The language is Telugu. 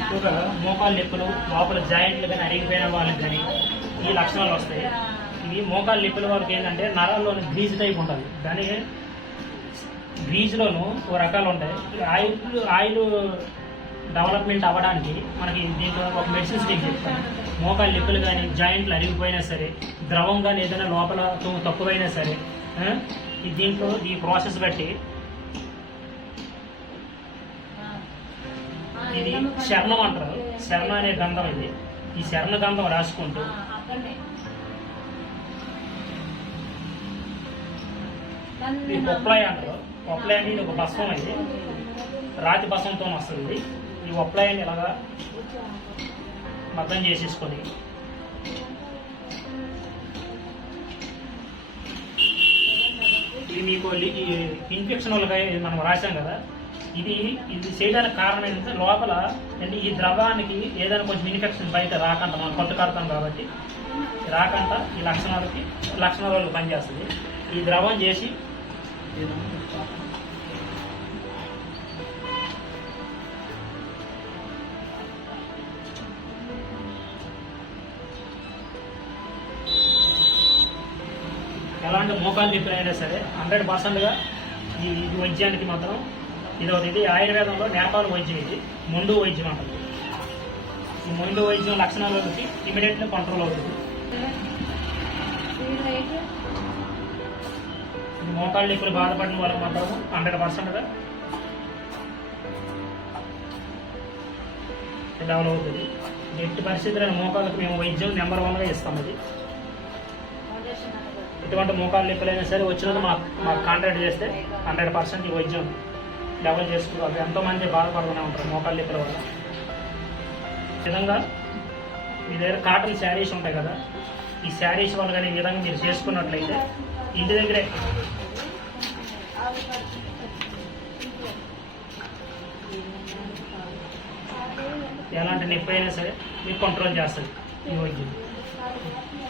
ఎక్కువగా మోకాలు నొప్పులు లోపల జాయింట్లు కానీ అరిగిపోయిన వాళ్ళకి కానీ ఈ లక్షణాలు వస్తాయి. ఇవి మోకాలు నొప్పుల వరకు ఏంటంటే నరాల్లోని గ్రీజ్ టైప్ ఉంటుంది. దాని గ్రీజ్లోనూ ఓ రకాలు ఉంటాయి. ఆయిల్ డెవలప్మెంట్ అవ్వడానికి మనకి దీంట్లో ఒక మెడిసిన్స్ టీమ్ చెప్తాను. మోకాలు నొప్పులు కానీ జాయింట్లు అరిగిపోయినా సరే, ద్రవం కానీ ఏదైనా లోపల తక్కువైనా సరే, దీంట్లో ఈ ప్రాసెస్ బట్టి ఇది శరణం అంటారు. శరణ అనే గంధం ఇది. ఈ శరణ గంధం రాసుకుంటూ ఇది పొప్లాయ్ అంటారు. పొప్లాయ్ అనేది ఒక భస్మం ఇది, రాతి భస్మంతో వస్తుంది. ఈ పొప్లాయని ఇలాగా మద్దం చేసేసుకొని ఇది మీకు ఇన్ఫెక్షన్ వాళ్ళకి మనం రాసాం కదా, ఇది చేయడానికి కారణం ఏంటంటే లోపల అంటే ఈ ద్రవానికి ఏదైనా కొంచెం ఇన్ఫెక్షన్ బయట రాకుండా మనం కొట్టు కడతాం కాబట్టి రాకుండా ఈ లక్షణాలకు పనిచేస్తుంది. ఈ ద్రవం చేసి ఎలాంటి మోకాలు నొప్పులు అయినా సరే 100%గా ఈ వైద్యానికి మాత్రం ఇది ఆయుర్వేదంలో నేపాల్ వైద్యం. ఇది మొండు వైద్యం అంటుంది. ఈ మొండు వైద్యం లక్షణాలకి ఇమీడియట్లీ కంట్రోల్ అవుతుంది. ఇది మోకాలు నొప్పులు బాధపడిన వాళ్ళకి మాత్రం 100%గా డెవలప్ అవుతుంది. ఎట్టి పరిస్థితులైన మోకాళ్ళకి మేము వైద్యం నెంబర్ 1గా ఇస్తాం. ఇది ఎటువంటి మోకాలు నొప్పులైనా సరే వచ్చినది మాకు కాంటాక్ట్ చేస్తే 100% ఈ వైద్యం డెవలప్ చేసుకోవాలి. ఎంతోమంది బాధపడుతూనే ఉంటారు మోకాలు నొప్పుల వల్ల. ఈ విధంగా మీ దగ్గర కాటన్ శారీస్ ఉంటాయి కదా, ఈ శారీస్ వల్ల కానీ ఈ విధంగా మీరు చేసుకున్నట్లయితే ఇంటి దగ్గరే ఎలాంటి నొప్పి అయినా సరే మీరు కంట్రోల్ చేస్తుంది ఈ వైద్యం.